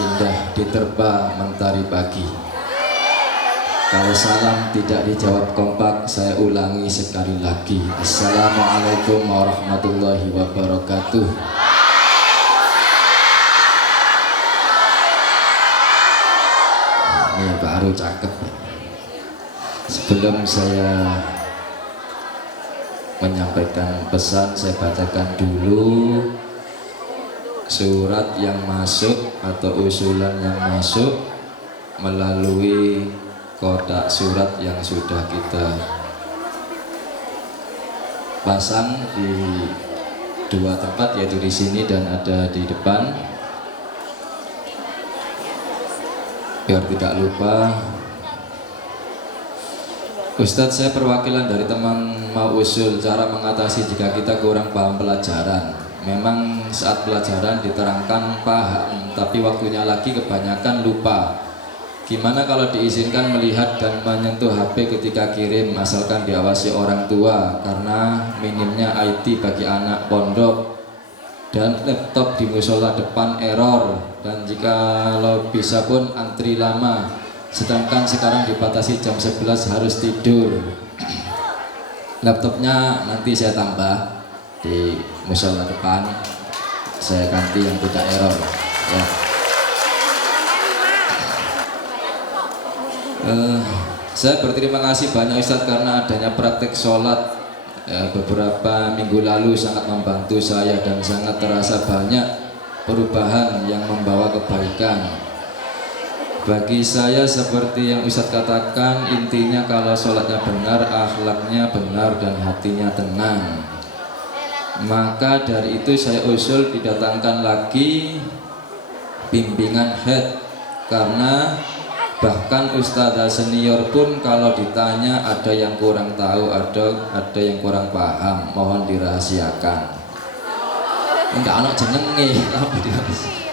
indah diterpa mentari pagi. Kalau salam tidak dijawab kompak, saya ulangi sekali lagi. Assalamualaikum warahmatullahi wabarakatuh. Ini baru cakep. Sebelum saya menyampaikan pesan, saya bacakan dulu surat yang masuk atau usulan yang masuk melalui kotak surat yang sudah kita pasang di dua tempat, yaitu di sini dan ada di depan. Biar tidak lupa, Ustadz, saya perwakilan dari teman mau usul cara mengatasi jika kita kurang paham pelajaran. Memang saat pelajaran diterangkan paham, tapi waktunya lagi kebanyakan lupa. Gimana kalau diizinkan melihat dan menyentuh HP ketika kirim, asalkan diawasi orang tua, karena minimnya IT bagi anak pondok dan laptop di musola depan error, dan jika bisa pun antri lama, sedangkan sekarang dibatasi jam 11 harus tidur. Laptopnya nanti saya tambah di musola depan, saya ganti yang tidak error ya. Saya berterima kasih banyak Ustadz karena adanya praktek sholat beberapa minggu lalu sangat membantu saya dan sangat terasa banyak perubahan yang membawa kebaikan. Bagi saya seperti yang Ustadz katakan, intinya kalau sholatnya benar, akhlaknya benar dan hatinya tenang. Maka dari itu saya usul didatangkan lagi bimbingan head, karena bahkan ustadzah senior pun kalau ditanya ada yang kurang tahu, ada yang kurang paham, mohon dirahasiakan. Enggak anak jenenge apa dirahasiakan.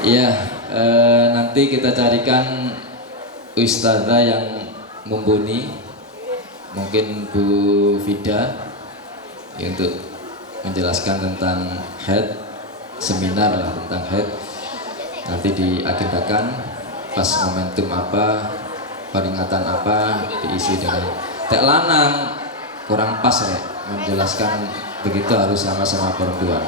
Iya, nanti kita carikan ustadzah yang mumpuni, mungkin Bu Vida, ya, untuk menjelaskan tentang head, seminar lah tentang head. Nanti diagendakan pas momentum apa, peringatan apa, diisi dengan tek lanang kurang pas ya, menjelaskan begitu harus sama-sama perempuan.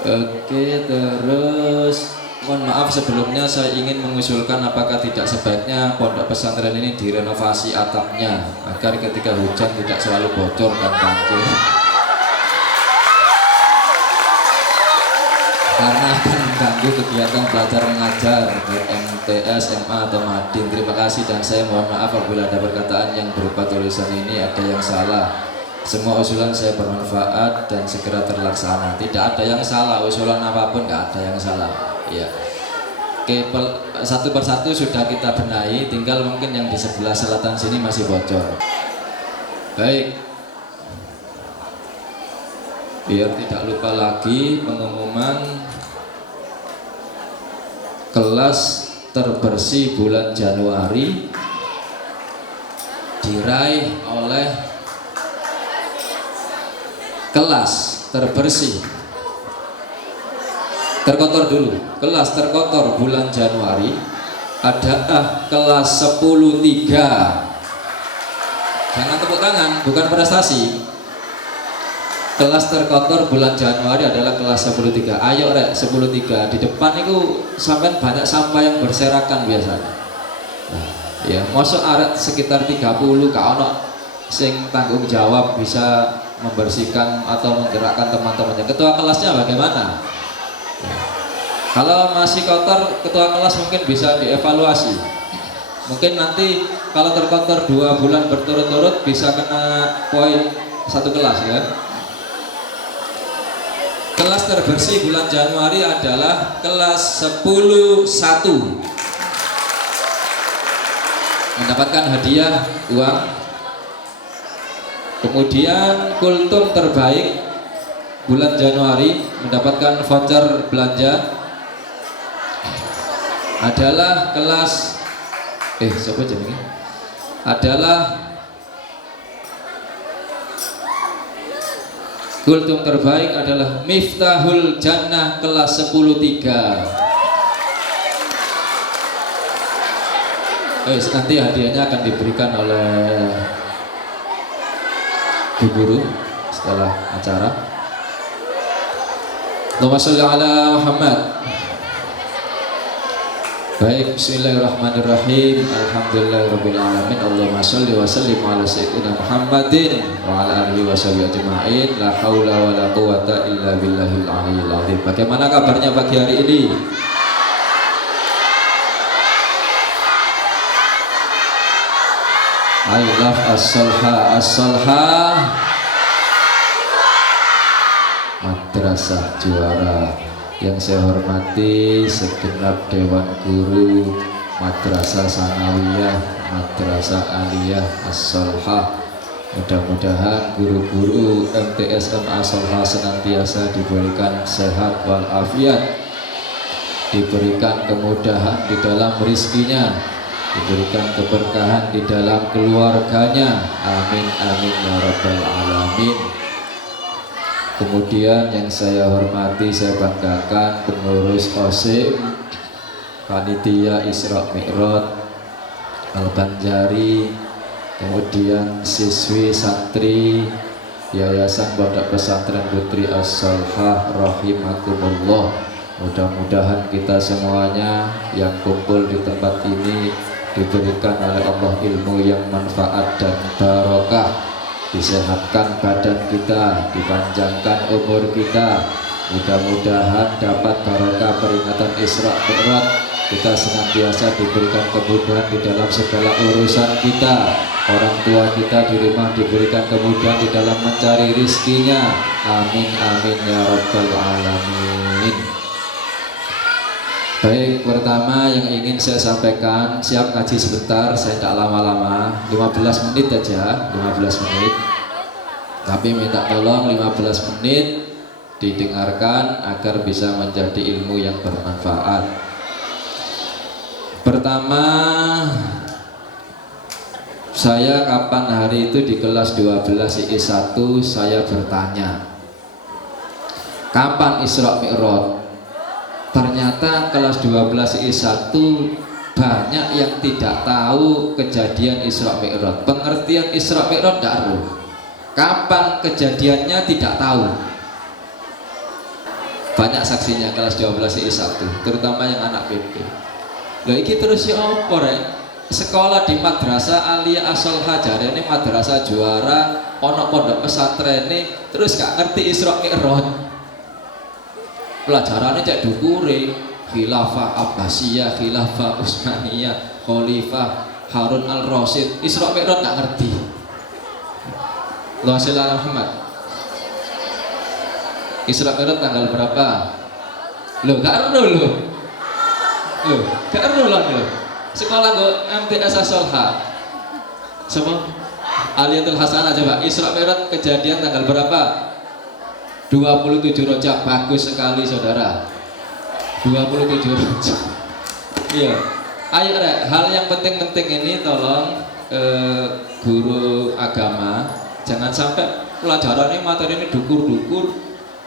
Oke, terus mohon maaf sebelumnya saya ingin mengusulkan apakah tidak sebaiknya pondok pesantren ini direnovasi atapnya agar ketika hujan tidak selalu bocor dan banjir, karena akan mengganggu kegiatan belajar mengajar baik MTS, SMA atau Madin. Terima kasih dan saya mohon maaf apabila ada perkataan yang berupa tulisan ini ada yang salah. Semua usulan saya bermanfaat dan segera terlaksana. Tidak ada yang salah, usulan apapun nggak ada yang salah. Ya. Oke, satu persatu sudah kita benahi, tinggal mungkin yang di sebelah selatan sini masih bocor. Baik. Biar tidak lupa lagi pengumuman kelas terbersih bulan Januari diraih oleh kelas terbersih terkotor dulu. Kelas terkotor bulan Januari adalah kelas 10-3. Jangan tepuk tangan, bukan prestasi. Kelas terkotor bulan Januari adalah kelas 10-3. Ayo rek 10-3. Di depan itu sampai banyak sampah yang berserakan biasanya. Nah, ya, mosok arek sekitar 30 ka ono sing tanggung jawab bisa membersihkan atau menggerakkan teman-temannya. Ketua kelasnya bagaimana? Ya. Kalau masih kotor, ketua kelas mungkin bisa dievaluasi. Mungkin nanti kalau terkotor 2 bulan berturut-turut bisa kena poin 1 kelas ya. Kelas terbersih bulan Januari adalah kelas 10-1, mendapatkan hadiah uang. Kemudian kultum terbaik bulan Januari mendapatkan voucher belanja adalah kelas siapa ini? Adalah Kultum terbaik adalah Miftahul Jannah kelas 10-3. Nanti hadiahnya akan diberikan oleh Bu Guru setelah acara. Allahumma sholli ala Muhammad. Baik, bismillahirrahmanirrahim. Alhamdulillahirabbil alamin. Allahumma sholli wa sallim ala sayyidina Muhammadin wa ala alihi washabihi ajma'in. La haula wala quwata illa billahil aliyyil azim. Bagaimana kabarnya pagi hari ini? I love as-solha, as-solha Madrasah Juara. Yang saya hormati segenap Dewan Guru Madrasah Sanawiyah, Madrasah Aliyah As-Solha. Mudah-mudahan guru-guru MTS As-Solha senantiasa diberikan sehat walafiat, diberikan kemudahan di dalam rizkinya, diberikan keberkahan di dalam keluarganya. Amin amin ya rabbal alamin. Kemudian yang saya hormati, saya banggakan pengurus OSIM Panitia Isra Mi'raj Al-Banjari, kemudian siswi santri Yayasan Pondok Pesantren Putri As-Solha rahimakumullah. Mudah-mudahan kita semuanya yang kumpul di tempat ini diberikan oleh Allah ilmu yang manfaat dan barokah, disehatkan badan kita, dipanjangkan umur kita. Mudah-mudahan dapat barokah peringatan Isra Mi'raj, kita senantiasa diberikan kemudahan di dalam segala urusan kita. Orang tua kita di rumah diberikan kemudahan di dalam mencari rizkinya. Amin amin ya rabbal alamin. Baik, pertama yang ingin saya sampaikan, siap ngaji sebentar, saya tidak lama-lama, 15 menit aja, 15 menit. Tapi minta tolong 15 menit didengarkan agar bisa menjadi ilmu yang bermanfaat. Pertama, saya kapan hari itu di kelas 12 I1 saya bertanya, kapan Isra Mi'raj? Ternyata kelas 12 I1 banyak yang tidak tahu kejadian Isra Mi'raj. Pengertian Isra Mi'raj tidak tahu. Kapan kejadiannya tidak tahu. Banyak saksinya kelas 12 I1, terutama yang anak PP. Loh iki terus ya apa rek? Sekolah di Madrasah Aliyah As-Solha jarene Madrasah Juara, ono pondok pesantren terus gak ngerti Isra Mi'raj. Pelajarannya cek dukure khilafah Abbasiyah, khilafah Utsmaniyah, khalifah Harun al-Rasyid. Isra Mi'raj nggak ngerti. Allahumma sholli ala Muhammad. Isra Mi'raj tanggal berapa? Loh, gak ero lho. Loh, gak ero lho. Sekolah go MTS As-Solha. Sama Aliyatul Hasanah coba. Isra Mi'raj kejadian tanggal berapa? 27 Rajab. Bagus sekali saudara, 27 Rajab. Iya, ayo rek, hal yang penting-penting ini tolong guru agama jangan sampai pelajarannya materi ini dukur-dukur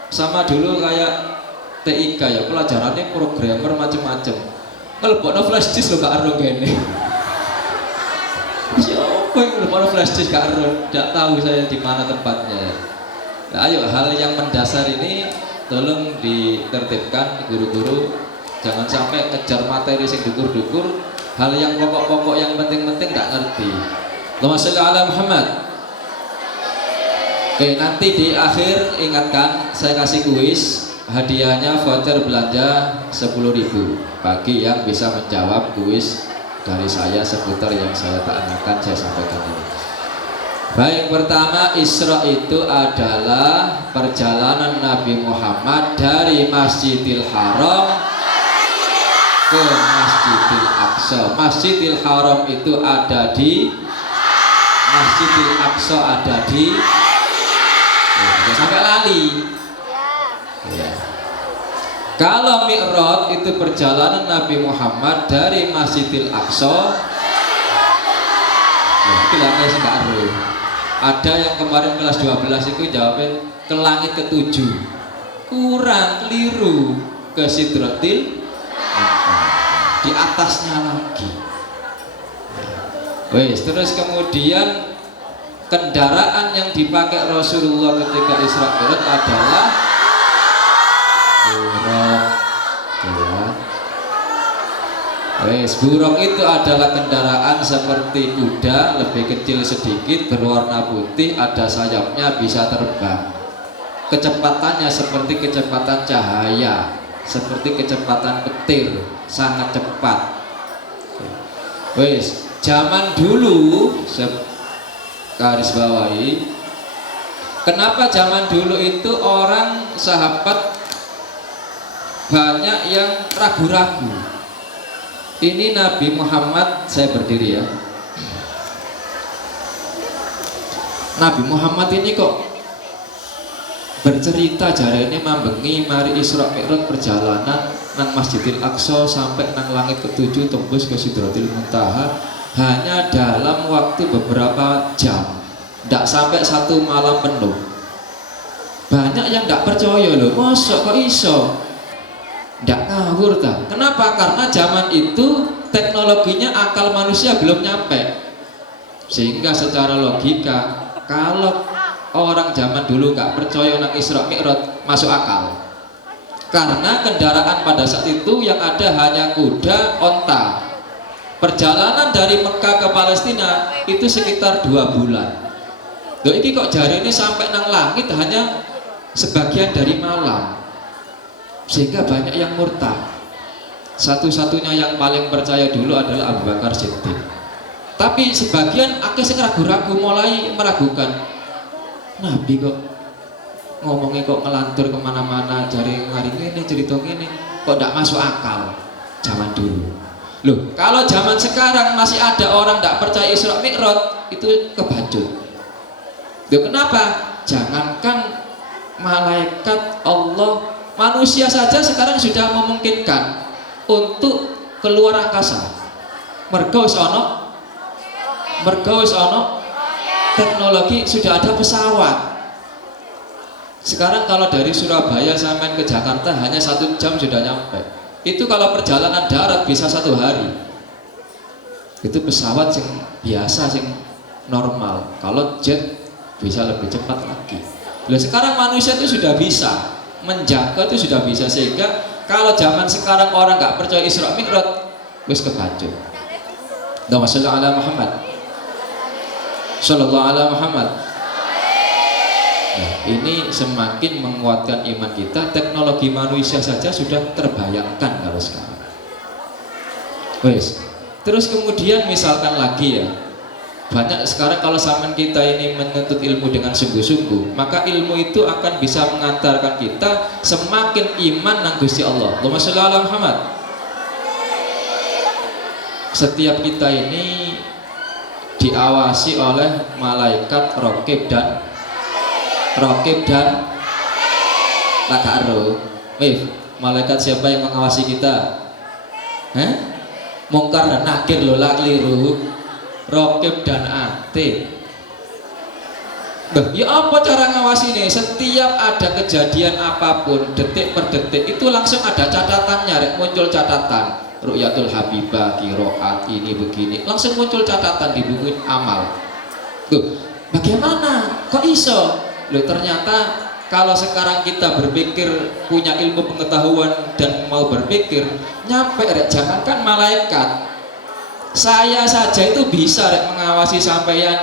sama dulu kayak TIK ya, pelajarannya programmer macam-macam. Ngelebokno flash disk lo gak ero gini. Siapa yang ngelebokno flash disk gak ero, tidak tahu saya di mana tempatnya. Nah, ayo hal yang mendasar ini tolong ditertibkan guru-guru, jangan sampai kejar materi sing dukur-dukur, hal yang pokok-pokok yang penting-penting tidak ngerti. Allahumma sholli ala Muhammad. Oke, nanti di akhir ingatkan saya kasih kuis, hadiahnya voucher belanja 10.000 bagi yang bisa menjawab kuis dari saya seputar yang saya tanyakan, saya sampaikan ini. Baik, pertama Isra itu adalah perjalanan Nabi Muhammad dari Masjidil Haram ke Masjidil Aqsa. Masjidil Haram itu ada di Masjidil Aqsa ada di sampai lali. Ya. Kalau Mi'raj itu perjalanan Nabi Muhammad dari Masjidil Aqsa. Itu lah saya nggak tahu. Ada yang kemarin kelas 12 itu jawabnya ke langit ketujuh. Kurang, keliru. Ke Sidratil di atasnya lagi. Wes, terus kemudian kendaraan yang dipakai Rasulullah ketika Isra Mi'raj adalah buruk. Ya. Wes, buruk itu adalah kendaraan seperti kuda, lebih kecil sedikit, berwarna putih, ada sayapnya, bisa terbang. Kecepatannya seperti kecepatan cahaya, seperti kecepatan petir, sangat cepat. Wes, zaman dulu, garis bawahi, kenapa zaman dulu itu orang sahabat banyak yang ragu-ragu. Ini Nabi Muhammad, saya berdiri ya. Nabi Muhammad ini kok bercerita jari ini mambengi mari Isra Mi'raj perjalanan nang Masjidil Aqsa sampai nang langit ketujuh tembus ke Sidratil Muntaha hanya dalam waktu beberapa jam, tidak sampai 1 malam penuh. Banyak yang tidak percaya loh, mosok kok iso? Tidak ngawur tak? Kenapa? Karena zaman itu teknologinya akal manusia belum nyampe, sehingga secara logika kalau orang zaman dulu nggak percaya nang Isra Mi'raj masuk akal. Karena kendaraan pada saat itu yang ada hanya kuda, onta. Perjalanan dari Mekah ke Palestina itu sekitar 2 bulan. Loh ini kok jari ini sampai nang langit hanya sebagian dari malam, sehingga banyak yang murtad. Satu-satunya yang paling percaya dulu adalah Abu Bakar Siddiq. Tapi sebagian akhirnya ragu-ragu, mulai meragukan. Nabi kok ngomongnya kok ngelantur kemana-mana, jari hari ini cerita ini kok tidak masuk akal zaman dulu. Loh, kalau zaman sekarang masih ada orang tidak percaya Isra Mi'raj, itu kebacut. Loh, kenapa? Jangankan malaikat, Allah, manusia saja sekarang sudah memungkinkan untuk keluar angkasa. Mergo ono teknologi, sudah ada pesawat. Sekarang kalau dari Surabaya sampai ke Jakarta hanya 1 jam sudah nyampe. Itu kalau perjalanan darat bisa 1 hari. Itu pesawat yang biasa, yang normal. Kalau jet bisa lebih cepat lagi. Nah, sekarang manusia itu sudah bisa menjaga, itu sudah bisa, sehingga kalau zaman sekarang orang nggak percaya Isra Mi'raj, wis kebacut. Allahumma sholli ala Muhammad. Sallallahu ala Muhammad. Nah, ini semakin menguatkan iman kita. Teknologi manusia saja sudah terbayangkan kalau sekarang. Wes. Terus kemudian misalkan lagi ya, banyak sekarang kalau zaman kita ini menuntut ilmu dengan sungguh-sungguh, maka ilmu itu akan bisa mengantarkan kita semakin iman nang Gusti Allah. Allahumma sholli ala Muhammad. Setiap kita ini diawasi oleh malaikat Raqib dan Lakaro. Malaikat siapa yang mengawasi kita? Mungkar dan Nakir loh, keliru. Raqib dan Atid. Ya apa cara ngawasi ini? Setiap ada kejadian apapun, detik per detik itu langsung ada catatannya, muncul catatan. Ru'yatul Habibah, kiroat ini begini, langsung muncul catatan di buku amal. Loh, bagaimana? Kok iso? Loh, ternyata kalau sekarang kita berpikir, punya ilmu pengetahuan dan mau berpikir, nyampe jangankan malaikat, saya saja itu bisa mengawasi sampeyan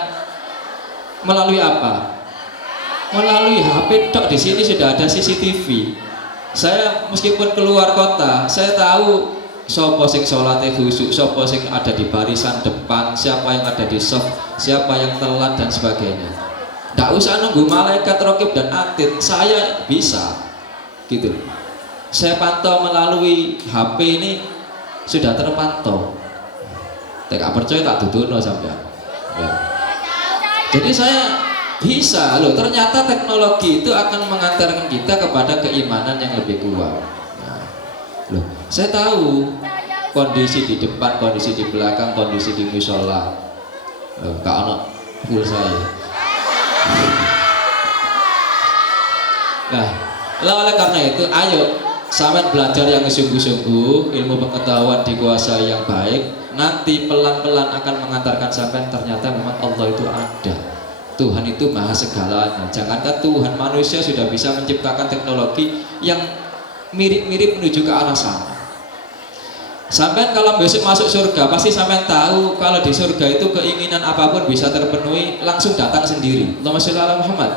melalui apa? Melalui HP tok. Di sini sudah ada CCTV. Saya meskipun keluar kota, saya tahu sopo sing salate khusyuk, sopo sing ada di barisan depan, siapa yang ada di soft, siapa yang telat dan sebagainya. Tidak usah nunggu malaikat Raqib dan Atid, saya bisa gitu. Saya pantau melalui HP ini sudah terpantau. Tak percaya tak tuduhno sampean. Ya. Jadi saya bisa loh, ternyata teknologi itu akan mengantarkan kita kepada keimanan yang lebih kuat. Nah, loh, saya tahu kondisi di depan, kondisi di belakang, kondisi di musola. Kak ono full saya. Nah, oleh karena itu, ayo sampean belajar yang sungguh-sungguh, ilmu pengetahuan dikuasai yang baik, nanti pelan-pelan akan mengantarkan sampean ternyata memang Allah itu ada. Tuhan itu maha segalanya. Jangankan Tuhan, manusia sudah bisa menciptakan teknologi yang mirip-mirip menuju ke arah sana. Sampean kalau besok masuk surga, pasti sampean tahu kalau di surga itu keinginan apapun bisa terpenuhi, langsung datang sendiri. Allahumma sholli ala Muhammad.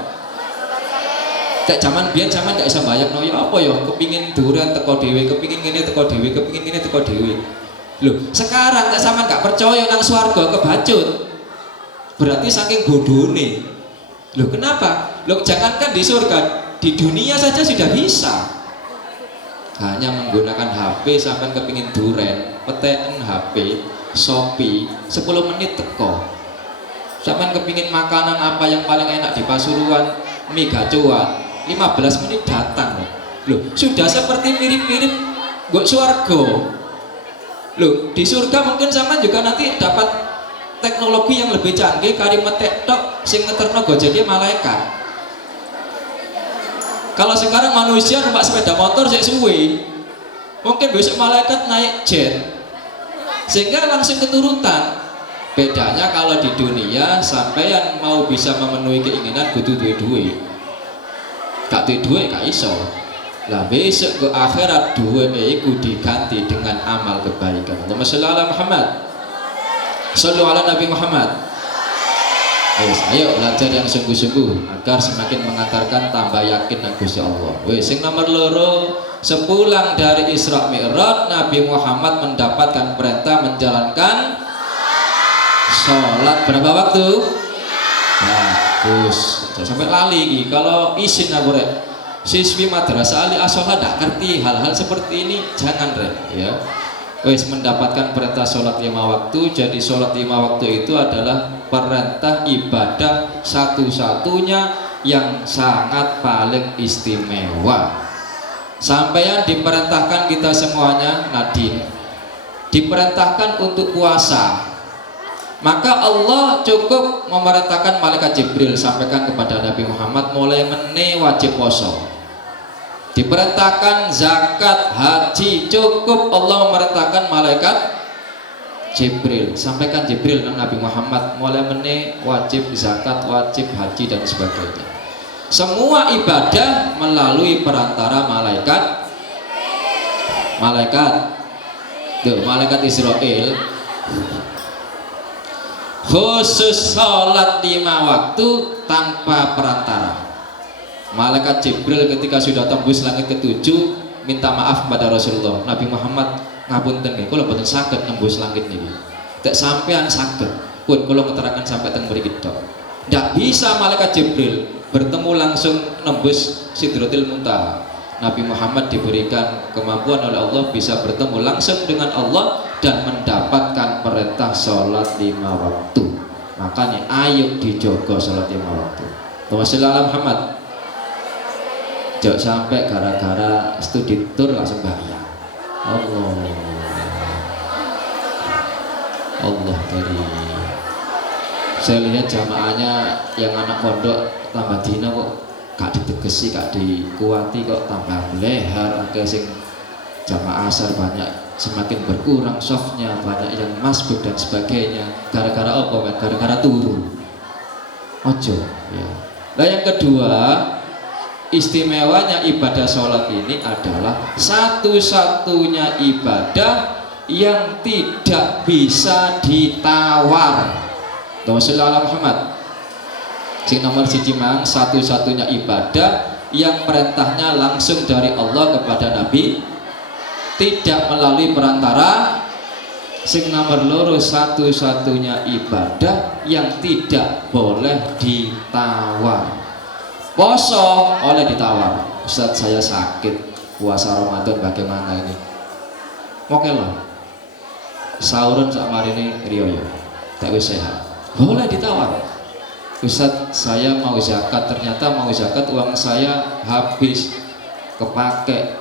Kayak zaman biyen sampean gak bisa bayangno ya apa ya, kepingin durian teko dhewe, kepingin ngene teko dhewe, kepingin ngene teko dhewe. Loh, sekarang nek sampean gak percaya nang swarga kebacut. Berarti saking bodone. Loh, kenapa? Loh, jangankan di surga, di dunia saja sudah bisa. Hanya menggunakan HP sampai kepingin duren, peteen HP, Shopee, 10 menit teko. Sampai kepingin makanan apa yang paling enak di Pasuruan, mie gacoan, 15 menit datang. Loh, sudah seperti mirip-mirip nggo swarga. Loh, di surga mungkin sampean juga nanti dapat teknologi yang lebih canggih, kari metek tok sing ngeterno gojeke malaikat. Kalau sekarang manusia numpak sepeda motor sik suwe, mungkin besok malaikat naik jet, sehingga langsung keturutan. Bedanya kalau di dunia sampeyan mau bisa memenuhi keinginan butuh duit, gak duit gak iso. Lah besok ke akhirat duit itu diganti dengan amal kebaikan. Allahumma sholli ala Muhammad. Shallu ala Nabi Muhammad. Ayo belajar yang sungguh-sungguh agar semakin mengantarkan tambah yakin nang Gusti Allah. Sing nomor loro, sepulang dari Isra Mi'raj, Nabi Muhammad mendapatkan perintah menjalankan sholat berapa waktu? Bagus. Sampai lali kalau isin aku rek. Siswi madrasah ali as-sholat tidak ngerti hal-hal seperti ini, jangan rek ya. Mendapatkan perintah sholat 5 waktu. Jadi sholat 5 waktu itu adalah perintah ibadah satu-satunya yang sangat paling istimewa. Sampaian diperintahkan kita semuanya, Nadine, diperintahkan untuk puasa. Maka Allah cukup memerintahkan malaikat Jibril sampaikan kepada Nabi Muhammad mulai meneh wajib poso. Diperintahkan zakat, haji, cukup Allah memerintahkan malaikat Jibril sampaikan Jibril dan Nabi Muhammad mulai meneh wajib zakat, wajib haji dan sebagainya. Semua ibadah melalui perantara malaikat Israel. Khusus sholat 5 waktu tanpa perantara. Malaikat Jibril ketika sudah tembus langit ke-7 minta maaf kepada Rasulullah. Nabi Muhammad ngapunten nggih, kula boten saged nembus langit niki. Tek sampean saged. Pun kula ngeteraken sampai teng mriki tok. Ndak bisa malaikat Jibril bertemu langsung nembus Sidratil Muntaha. Nabi Muhammad diberikan kemampuan oleh Allah bisa bertemu langsung dengan Allah dan mendapatkan perintah sholat 5 waktu. Makanya ayo dijogo sholat 5 waktu. Allahumma Muhammad. Jangan sampai gara-gara studi tour langsung bahaya. Allah karim. Saya lihat jamaahnya yang anak pondok tambah dina kok gak ditegesi, gak dikuati, kok tambah leher. Sing jamaah asar banyak semakin berkurang softnya, banyak yang masbuk dan sebagainya. Gara-gara apa kan? Gara-gara turu. Ojo ya. Nah yang kedua, istimewanya ibadah sholat ini adalah satu-satunya ibadah yang tidak bisa ditawar. Allahumma Muhammad. Sing nomor siji mang, satu-satunya ibadah yang perintahnya langsung dari Allah kepada Nabi, tidak melalui perantara. Sing nomor loro, satu-satunya ibadah yang tidak boleh ditawar. Poso oleh ditawar, Ustaz saya sakit puasa Ramadan bagaimana ini? Oke lah, saurun sak marine riyo tak wis sehat, boleh ditawar. Ustaz saya mau zakat, ternyata mau zakat uang saya habis kepake,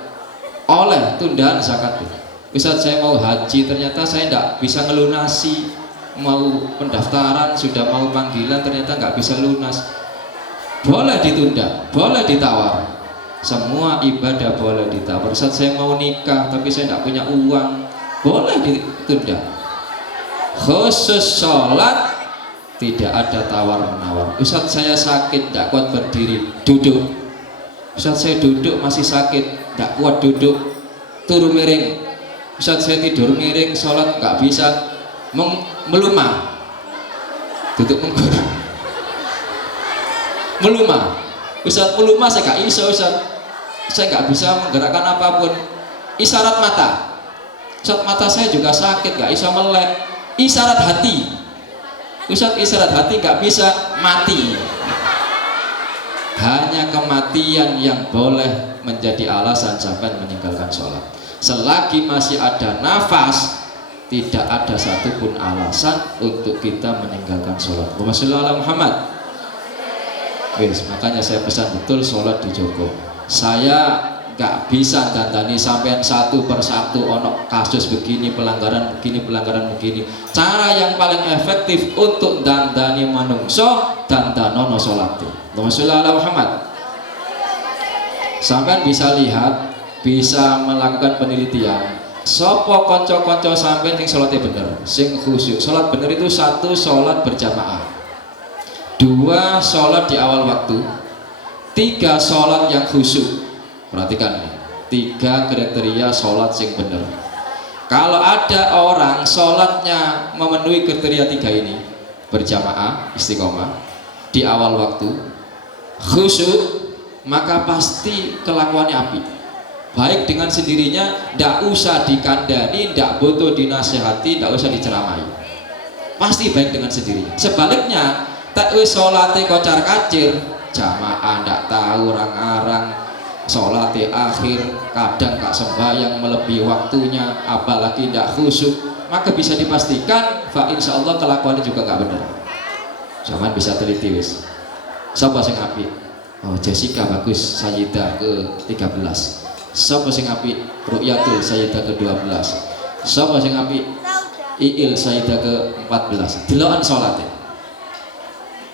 oleh tundaan zakat. Ustaz saya mau haji, ternyata saya tidak bisa ngelunasi, mau pendaftaran sudah mau panggilan ternyata nggak bisa lunas. boleh ditunda, boleh ditawar. Semua ibadah boleh ditawar. Saat saya mau nikah tapi saya tidak punya uang, boleh ditunda. Khusus sholat tidak ada tawar menawar. Ustaz saya sakit tidak kuat berdiri, duduk. Ustaz saya duduk masih sakit, tidak kuat duduk, turun miring. Ustaz saya tidur miring, sholat nggak bisa, melumah, duduk menggur, melumah. Ustaz melumah saya nggak iso, Ustaz saya nggak bisa menggerakkan apapun. Isyarat mata, Ustaz mata saya juga sakit, nggak iso melek. Isyarat hati, Ustaz isyarat hati nggak bisa, mati. Hanya kematian yang boleh menjadi alasan sampai meninggalkan sholat. Selagi masih ada nafas, tidak ada satupun alasan untuk kita meninggalkan sholat. Muhammad. Makanya saya pesan betul sholat di Joko. Saya nggak bisa dandani sampean satu persatu, ono kasus begini, pelanggaran begini. Cara yang paling efektif untuk dandani manungso, dandanono sholat. Muhammad. Sampean bisa lihat, bisa melakukan penelitian. Sopo konco-konco sampean sing sholatnya bener, sing khusyuk. Sholat bener itu satu, sholat berjamaah. Dua, sholat di awal waktu. Tiga, sholat yang khusyuk. Perhatikan nih, tiga kriteria sholat yang benar. Kalau ada orang sholatnya memenuhi kriteria tiga ini, berjamaah, istiqomah, di awal waktu, khusyuk, maka pasti kelakuannya api. Baik dengan sendirinya, tidak usah dikandani, tidak butuh dinasihati, tidak usah diceramai. Pasti baik dengan sendirinya. Sebaliknya, tak wis sholatnya kocar kacir, jamaah tidak tahu orang-orang, sholat akhir, kadang gak sembahyang melebihi waktunya, apalagi tidak khusyuk, maka bisa dipastikan insya Allah kelakuannya juga gak benar. Zaman bisa teliti wis. Siapa sing apik? Oh, Jessica bagus, Sayyidah ke-13. Siapa sing apik? Ru'yatul, Sayyidah ke-12. Siapa sing apik? Iil, Sayyidah ke-14. Delokan sholatnya.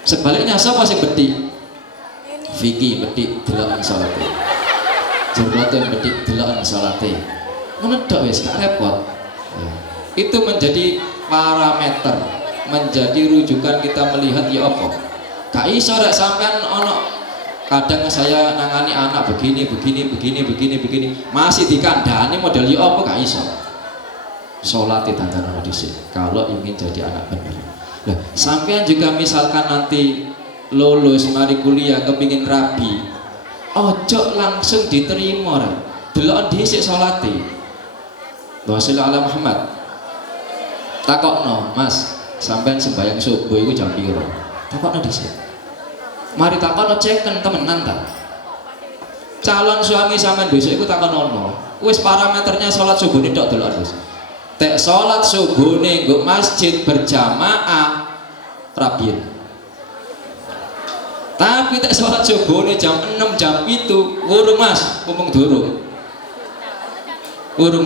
Sebaliknya siapa sing bedhi? Vicky bedhi delokan sholatnya. Jurnatin bedik delokan salate. Ngono tok wis gak repot. Ya. Itu menjadi parameter, menjadi rujukan kita melihat ya apa. Gak iso rek sampean ono kadang saya nangani anak begini masih dikandani model ya apa gak iso. Salate dandanono dhisik kalau ingin jadi anak bener. Nah, sampean juga misalkan nanti lulus mari kuliah kepingin rabi, ojo langsung diterima, delokan dhisik salate. Wassalamualaikum Muhammad. Takokno, Mas, sampean sembahyang subuh iku jam piro? Takokno dhisik. Mari takokno ceken temenan ta. Calon suami sampean besok iku takonono. Wis parameternya salat subuh tok delokan wis. Tek salat subuhne nggo masjid berjamaah rabien. Tapi tak sholat subuh ini jam 6, jam itu urung Mas, ngomong durung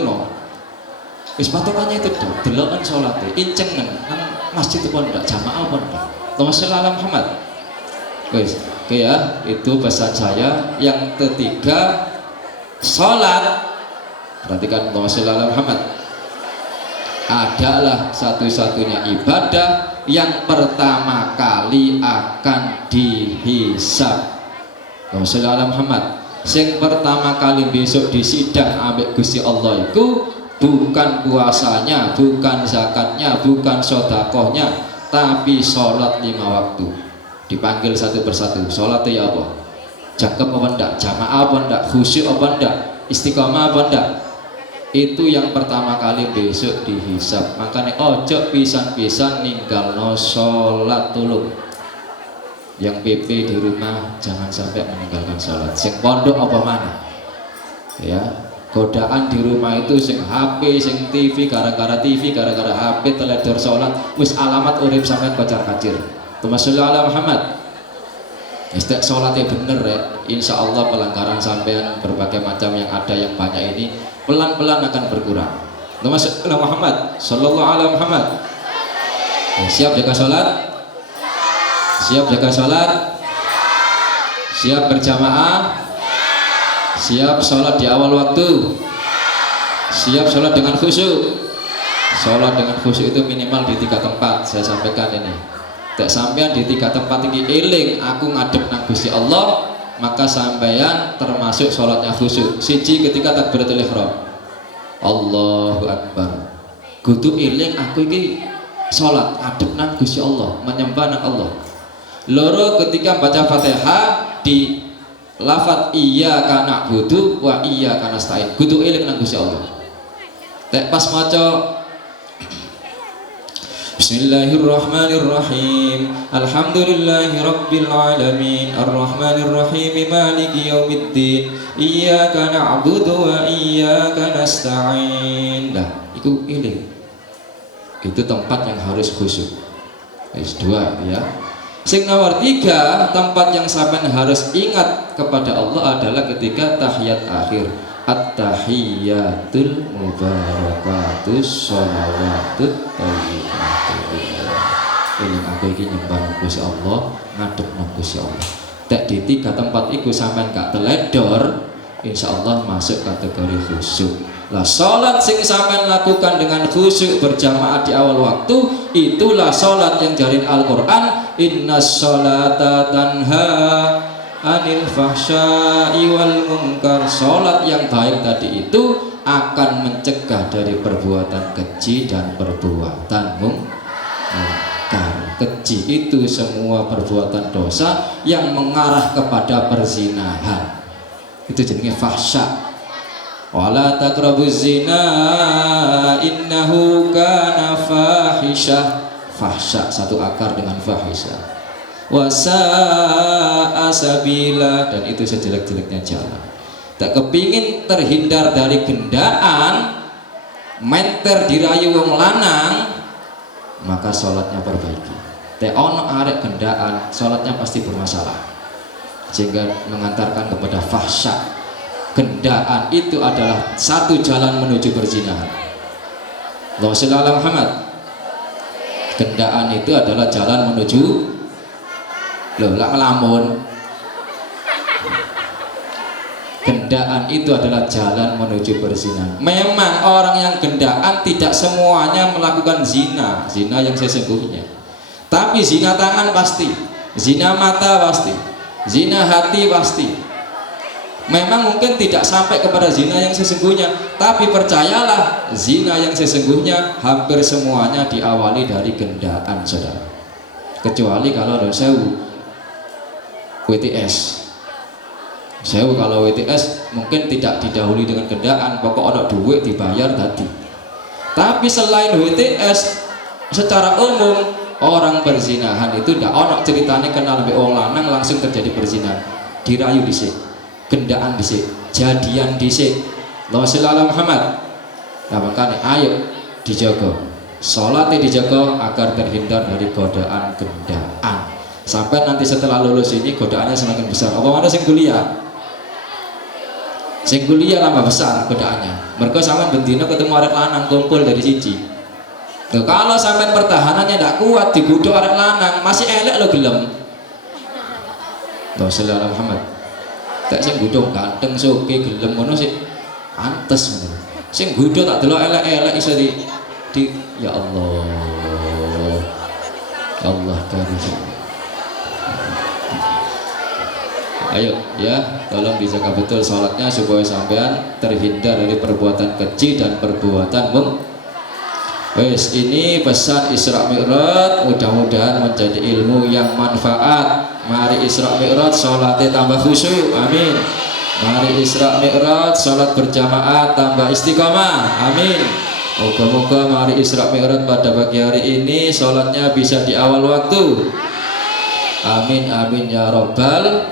no. Wis patokannya itu tuh, delokan sholatnya, incengen kan masjid itu pun enggak, jamaah pun enggak. Allahumma Muhammad. Wis, oke ya, itu pesan saya. Yang ketiga, sholat. Perhatikan Allahumma Muhammad. Adalah satu-satunya ibadah yang pertama kali akan dihisab. Wassalamualaikum Muhammad. Sing pertama kali besok disidang ambek Gusti Allah itu bukan puasanya, bukan zakatnya, bukan sodakohnya, tapi sholat 5 waktu. Dipanggil satu persatu. Sholat ya apa? Cakep apa enggak? Jamaah apa enggak? Khusyuk apa enggak? Istiqomah apa enggak? Itu yang pertama kali besok dihisab. Makanya ojo pisan-pisan ninggalno sholat tulung. Yang PP di rumah jangan sampai meninggalkan sholat. Sing pondok apa mana? Ya, godaan di rumah itu sing HP, sing TV, gara-gara TV, gara-gara HP, teledor sholat. Wis alamat urip sampean kocar-kacir. Allahumma Muhammad. Istek sholatnya bener ya. Insya Allah pelanggaran sampean berbagai macam yang ada yang banyak ini pelan-pelan akan berkurang. Allahumma Muhammad sallallahu alaihi Muhammad. Siap jaga sholat? Siap jaga sholat? Siap berjamaah? Siap sholat di awal waktu? Siap sholat dengan khusyuk? Sholat dengan khusyuk itu minimal di 3 tempat. Saya sampaikan ini. Tak sampean di 3 tempat ini eling aku ngadep nang Gusti Allah, maka sampean termasuk sholatnya khusyuk. Siji ketika takbiratul ihram, Allahu Akbar. Kudu eling aku iki sholat ngadep nang Gusti Allah, menyembah nang Allah. Loro ketika baca Fatihah di lafaz iyyaka na'budu wa iyyaka nasta'in, kudu eling nang Gusti Allah. Tek pas maca Bismillahirrahmanirrahim. Alhamdulillahi rabbil alamin. Arrahmanirrahim. Maliki yaumiddin. Iyyaka na'budu wa iyyaka nasta'in. Nah, itu eling. Itu tempat yang harus khusyuk. Wis 2 itu ya. Sing nomor 3, tempat yang sampean harus ingat kepada Allah adalah ketika tahiyat akhir. At-tahiyyatul mubarakatus sholawatut thayyibatu. Ini aku iki nyembah Gusti Allah, ngadep nang Gusti Allah. Tak di 3 tempat iku sampean gak teledor, insyaallah masuk kategori khusyuk. Lah salat sing sampean lakukan dengan khusyuk berjamaah di awal waktu, itulah salat yang jarin Al-Qur'an, innas sholata tanha anil fahsya'i wal munkar. Salat yang baik tadi itu akan mencegah dari perbuatan keji dan perbuatan munkar. Keji itu semua perbuatan dosa yang mengarah kepada perzinahan. Itu jenenge fahsya. Wala taqrabuz zina innahu kana fahisyah. Fahsya satu akar dengan fahisyah. Wasa'a sabila, dan itu sejelek-jeleknya jalan. Tak kepingin terhindar dari gendaan, menter dirayu wong lanang, maka sholatnya perbaiki. Tak ono arek gendaan, sholatnya pasti bermasalah, sehingga mengantarkan kepada fahsya. Gendaan itu adalah satu jalan menuju perzinahan. Allahumma shalli ala Muhammad. Gendaan itu adalah jalan menuju lamun. Gendaan itu adalah jalan menuju perzinahan. Memang orang yang gendaan tidak semuanya melakukan zina yang sesungguhnya. Tapi zina tangan pasti, zina mata pasti, zina hati pasti. Memang mungkin tidak sampai kepada zina yang sesungguhnya, tapi percayalah, zina yang sesungguhnya hampir semuanya diawali dari gendaan, saudara. Kecuali kalau ada WTS. Kalau WTS mungkin tidak didahului dengan gendaan, pokok ada duit dibayar tadi. Tapi selain WTS, secara umum orang berzinahan itu tidak ono ceritanya kenal mbek wong lanang langsung terjadi perzinahan. Dirayu dhisik, gendaan dhisik, jadian dhisik. Allahumma shalli ala Muhammad. Nah, makanya ayo dijaga. Salatnya dijaga agar terhindar dari godaan gendaan. Sampai nanti setelah lulus ini godaannya semakin besar. Apa mana sing kuliah? Sing kuliah tambah besar godaannya. Mergo sampean bendina ketemu arek lanang kumpul dari siji. Tuh, kalau sampean pertahanannya tidak kuat digodho arek lanang, masih elek lo gelem. Tuh sallallahu Muhammad. Tak sing godho ganteng soge gelem ngono sih pantes ngono. Sing godho tak delok elek-elek iso di ya Allah. Allah karim. Ayo ya, tolong dijaga betul sholatnya supaya sampean terhindar dari perbuatan keji dan perbuatan Wes, ini pesan Isra Mi'raj, mudah-mudahan menjadi ilmu yang manfaat. Mari Isra Mi'raj sholatnya tambah khusyuk, amin. Mari Isra Mi'raj sholat berjamaah tambah istiqomah, amin. Moga-moga mari Isra Mi'raj pada pagi hari ini sholatnya bisa di awal waktu, amin amin ya robbal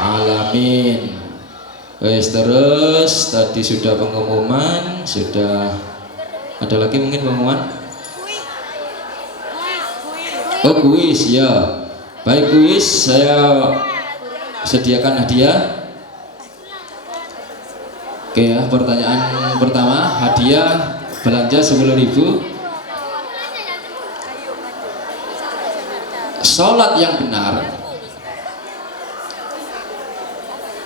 alamin. Wes, terus tadi sudah pengumuman, sudah ada lagi mungkin pengumuman. Oh, kuis ya. Baik, kuis saya sediakan hadiah. Oke ya, pertanyaan pertama, hadiah belanja 10.000. Sholat yang benar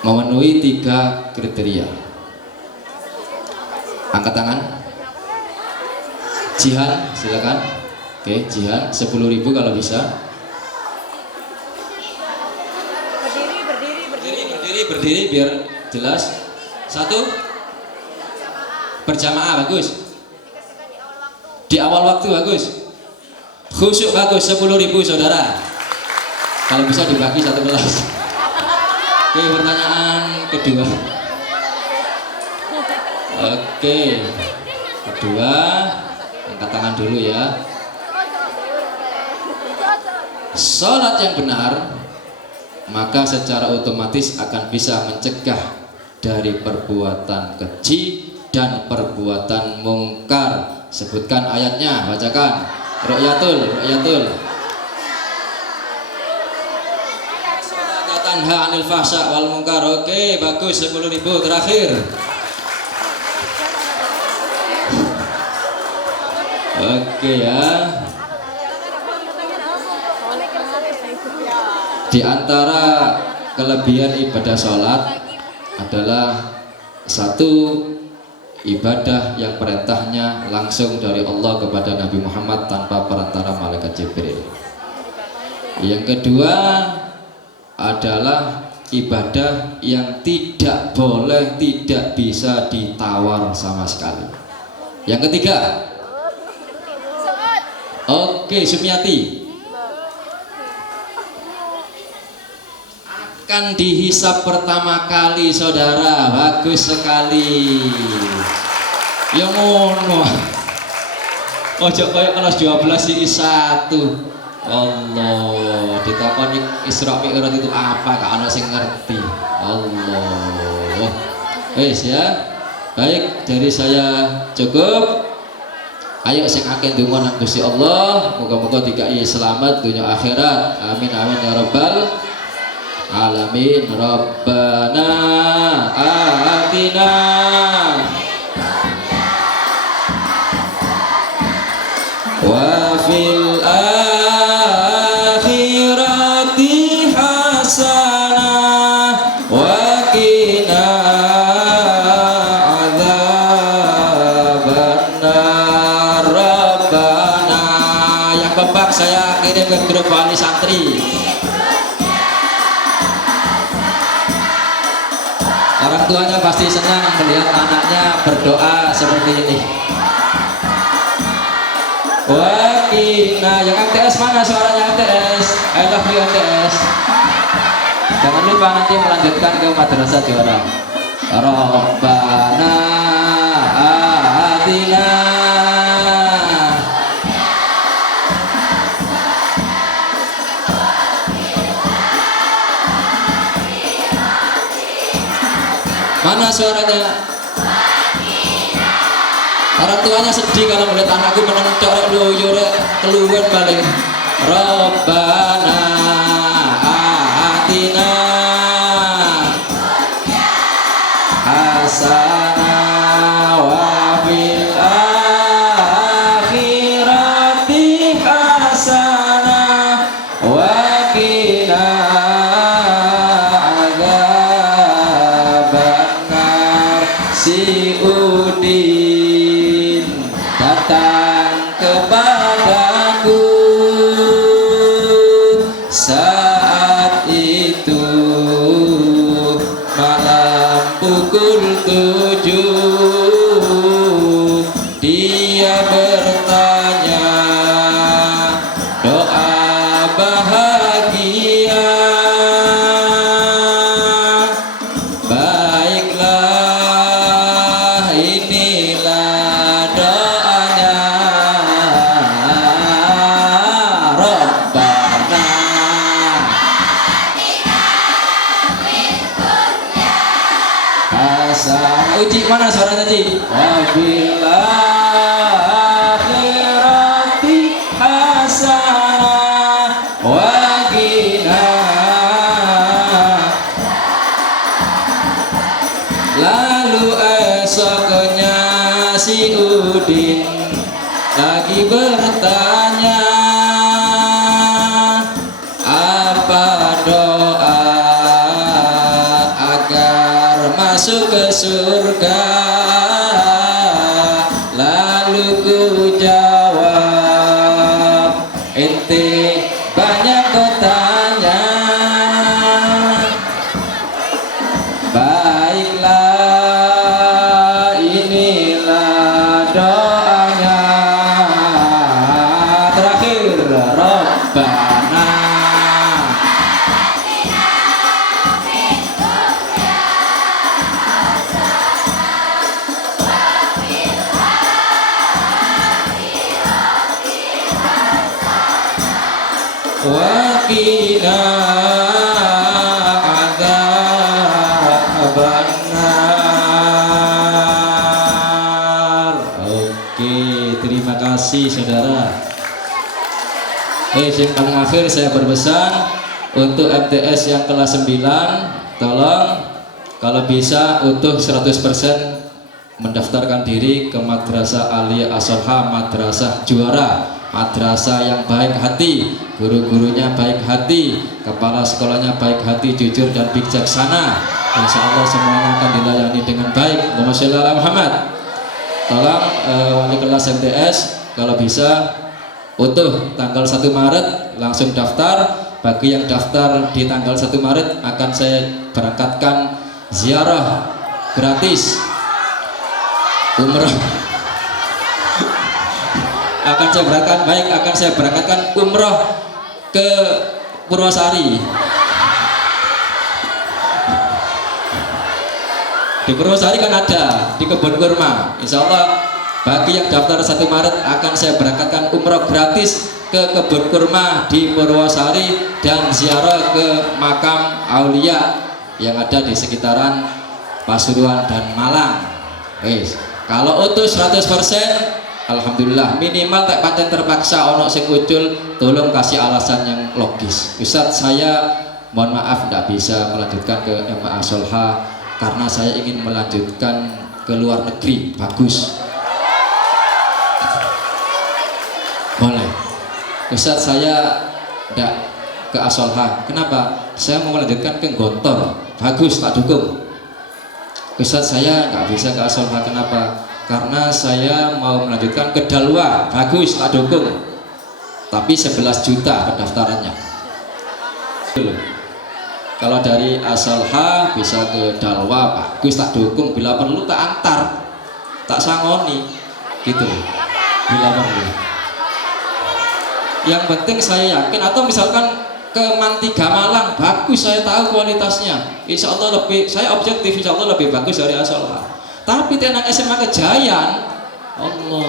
memenuhi 3 kriteria. Angkat tangan. Jihan, silakan. Oke, Jihan 10.000 kalau bisa. Berdiri biar jelas. 1 berjamaah bagus. Di awal waktu bagus. Khusyuk bagus 10.000 saudara. Kalau bisa dibagi 1 kelas. Oke, pertanyaan kedua. Oke, kedua, angkat tangan dulu ya. Sholat yang benar, maka secara otomatis akan bisa mencegah dari perbuatan keji dan perbuatan mungkar. Sebutkan ayatnya, bacakan. Ru'yatul. Tanha anil fahsya wal mungkar. Oke, bagus 10.000 terakhir. Oke ya. Di antara kelebihan ibadah sholat adalah 1, ibadah yang perintahnya langsung dari Allah kepada Nabi Muhammad tanpa perantara malaikat Jibril. Yang kedua adalah ibadah yang tidak boleh, tidak bisa ditawar sama sekali. Yang ketiga, oke, Sumiati, akan dihisap pertama kali saudara. Bagus sekali. Ya ngono. Ojo koyo kelas 12 ini 1. Allah, ditakoni Isra Mi'raj itu apa? Gak ana sing ngerti. Allah. Wis ya. Baik, dari saya cukup. Ayo sing akeh ndonga nang Gusti Allah, muga-muga dikai selamat dunia akhirat. Amin amin ya rabbal alamin. Rabbana atina wa fil akhirati hasanah wa qina adzabannar. Rabbana, yang bebak saya kirim ke grup wali santri. Orang tuanya pasti senang melihat anaknya berdoa seperti ini. Wakina, yang MTS mana suaranya MTS? I love you MTS. Jangan lupa nanti melanjutkan ke madrasah juara. Rabbana atina. Mana suaranya? Orang tuanya sedih kalau melihat anakku menang corek luyur keluar balik. Rabbana atina hasanah wa fil akhirati hasanah wa qina adzabannar. Si Udin datang kepadaku saat itu malam pukul 7. Dia bertanya doa bahagia. Baiklah, inilah doanya. Rabbana hasanah. Uji mana suaranya Ci? Wabillahi akhirati hasanah wa qina. Lalu esoknya si Udin lagi bertanya, apa doa agar inilah doanya. Terakhir, Rabbana. Wa qina adzabannar. Oke, terima kasih saudara. Yang paling akhir saya berpesan untuk MTS yang kelas 9, tolong kalau bisa utuh 100% mendaftarkan diri ke Madrasah Aliyah As-Solha, madrasah juara, madrasah yang baik hati, guru-gurunya baik hati, kepala sekolahnya baik hati, jujur dan bijaksana. Insya Allah semuanya akan dilayani dengan baik. Allahumma sholli ala Muhammad. Tolong wali kelas MTS kalau bisa utuh tanggal 1 Maret langsung daftar. Bagi yang daftar di tanggal 1 Maret akan saya berangkatkan ziarah gratis umrah. akan saya berangkatkan umrah ke Purwosari. Di Purwosari kan ada di kebun kurma. Insya Allah bagi yang daftar 1 Maret akan saya berangkatkan umrah gratis ke kebun kurma di Purwosari dan ziarah ke makam aulia yang ada di sekitaran Pasuruan dan Malang. Kalau utuh 100%, alhamdulillah. Minimal tak pancen terpaksa ono sing ucul, tolong kasih alasan yang logis. Ustaz, saya mohon maaf tidak bisa melanjutkan ke MA Solha karena saya ingin melanjutkan ke luar negeri. Bagus, boleh. Ustaz, saya tidak ke Asolha. Kenapa? Saya mau melanjutkan ke Gontor. Bagus, tak dukung. Ustaz, saya nggak bisa ke Asolha. Kenapa? Karena saya mau melanjutkan ke Dalwa. Bagus, tak dukung. Tapi 11 juta pendaftarannya. Kalau dari Asolha bisa ke Dalwa, bagus, tak dukung. Bila perlu tak antar, tak sangoni, gitu. Bila perlu. Yang penting saya yakin, atau misalkan ke Mantiga Malang, bagus, saya tahu kualitasnya. Insya Allah lebih, saya objektif, insya Allah lebih bagus dari Asolha. Tapi tenang SMA Kejayan, Allah.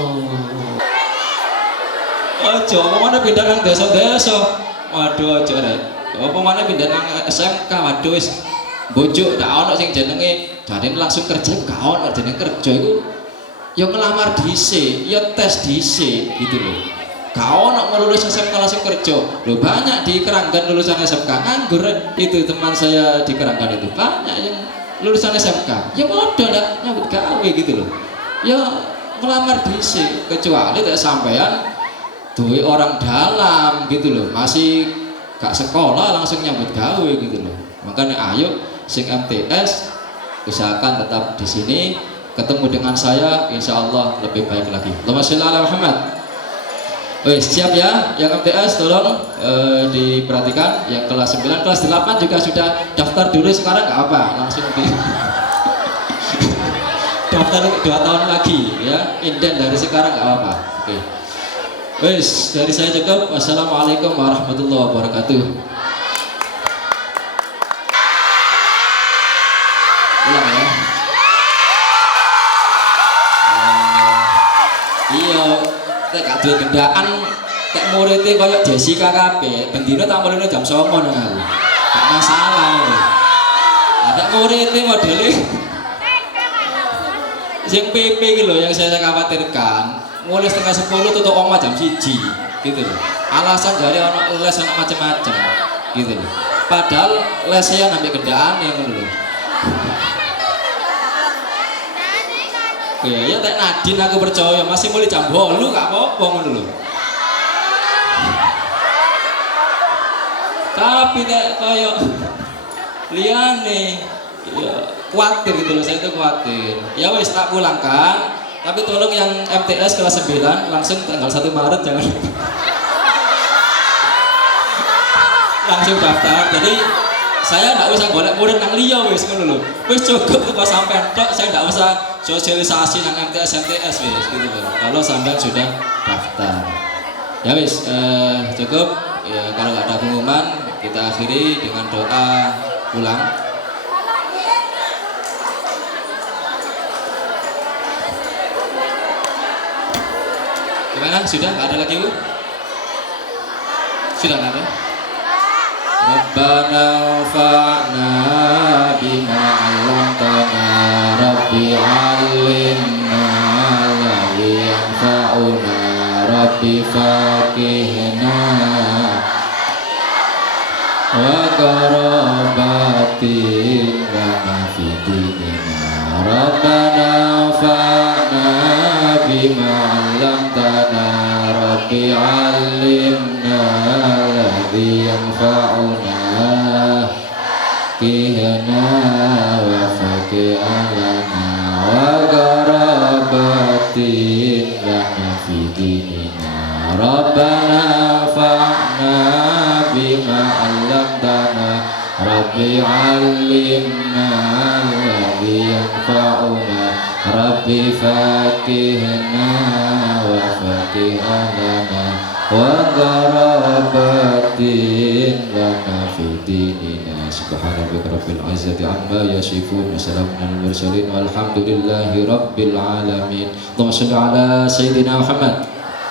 Ojo, apa mana pindah nang desa-desa? Waduh, ojo rek. Apa mana pindah nang SMK? Waduh, wis bojo ndak ono sing jenenge jane langsung kerja gak ono, jenenge kerja iku ya ngelamar dhisik, ya tes dhisik gitu loh. Gak ono mau lulus SMK langsung kerja. Loh, banyak di Keranggan lulusan SMK nganggur. Itu teman saya di Keranggan itu banyak yang lulusan SMK. Ya bodoh ndak nyambut gawe gitu loh. Ya ngelamar dhisik, kecuali tak sampean duwe orang dalam gitu loh, masih gak sekolah langsung nyambut gawe gitu loh. Makanya ayo sing MTS usahakan tetap di sini, ketemu dengan saya insya Allah lebih baik lagi. Allahumma sholli ala Muhammad. Siap ya, yang MTS tolong diperhatikan. Yang kelas 9, kelas 8 juga sudah daftar dulu sekarang nggak apa, langsung di daftar 2 tahun lagi ya, inden dari sekarang nggak apa. Oke. Dari saya cukup. Wassalamualaikum warahmatullahi wabarakatuh. Ulang ya. Iya, gak duwe gendaan, tek muridé koyo Jessica kabeh. Bendina tak muline jam 09.00 nang aku. Gak masalah. Ada muridé modele sing PP iki lho yang saya khawatirkan. Mulai setengah 10 tutup oma jam 1 gitu loh. Alasan jare ono les ono macam-macam gitu loh. Padahal lesnya nambah gendaan yang ngono lho. Ya tak Nadine aku percaya masih mulai jam 8 gak apa-apa ngono lho. Tapi nek koyo liyane ya khawatir gitu loh, saya itu khawatir. Ya wis tak pulangkan. Tapi tolong yang MTS kelas 9 langsung tanggal 1 Maret jangan langsung daftar. Jadi saya nggak usah golek murid nang liya wis ngono lho. Wis cukup kok sampean tok, saya nggak usah sosialisasi nang MTS MTS wis gitu loh. Kalau sampean sudah daftar. Ya wis cukup. Ya kalau nggak ada pengumuman kita akhiri dengan doa pulang. Gimana? Sudah nggak ada lagi Bu? Sudah nggak ada? Rabbana fa'na bima 'allamtana Rabbi 'allimna alladhi yanfa'una Rabbi faqihna wa qarabatin lana fi dinina Rabbana fa'na bima 'allamtana Rabbi 'allimna alladhi yanfa'una qihna wa faqi'ana wa qarabatin lana fi dinina Rabbana fa'na bima 'allamtana Rabbi 'allimna alladhi yanfa'una Rabbi faqihna wa faqi'ana wa qarabatin lana fi dinina subhana rabbika rabbil izzati amma yasifun wa salamun alal mursalin walhamdulillahi rabbil alamin. Allahumma shalli ala sayyidina Muhammad.